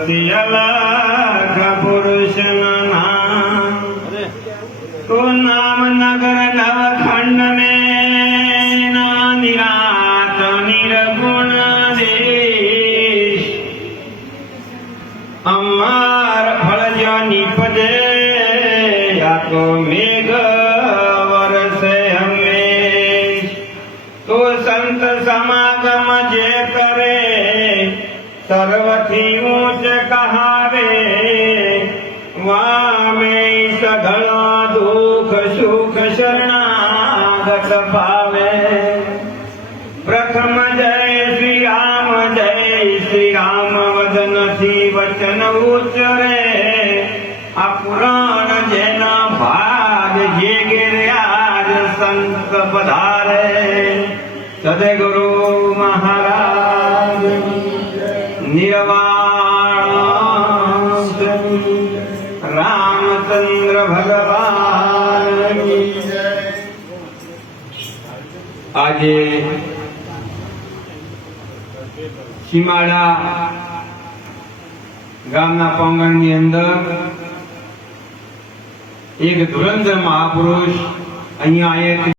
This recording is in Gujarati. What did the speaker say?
પછી અલગ પુરુષના નામ તો નામ નગર નવખંડ ને નિરાત નિર્ગુણ દેશ અમાર ફળ જો નીપજે યા તો મેઘ વરસે હંમેશ તો સંત સમાગમ જે કરે સર્વથી ઊંચ કહાવે વામે સઘળ દુઃખ સુખ શરણાગત પાવે પ્રથમ જય શ્રી રામ વદનથી વચન ઉચ્ચરે આ પુરાણ જેના ભાગ જે ગિર્યાજ સંત પધારે સદગુરુ મહારાજ નિર્વાણ રામચંદ્ર ભગવાન આજે સીમાડા ગામના પાંગણની અંદર એક ધુરંધર મહાપુરુષ અહીંયા આયા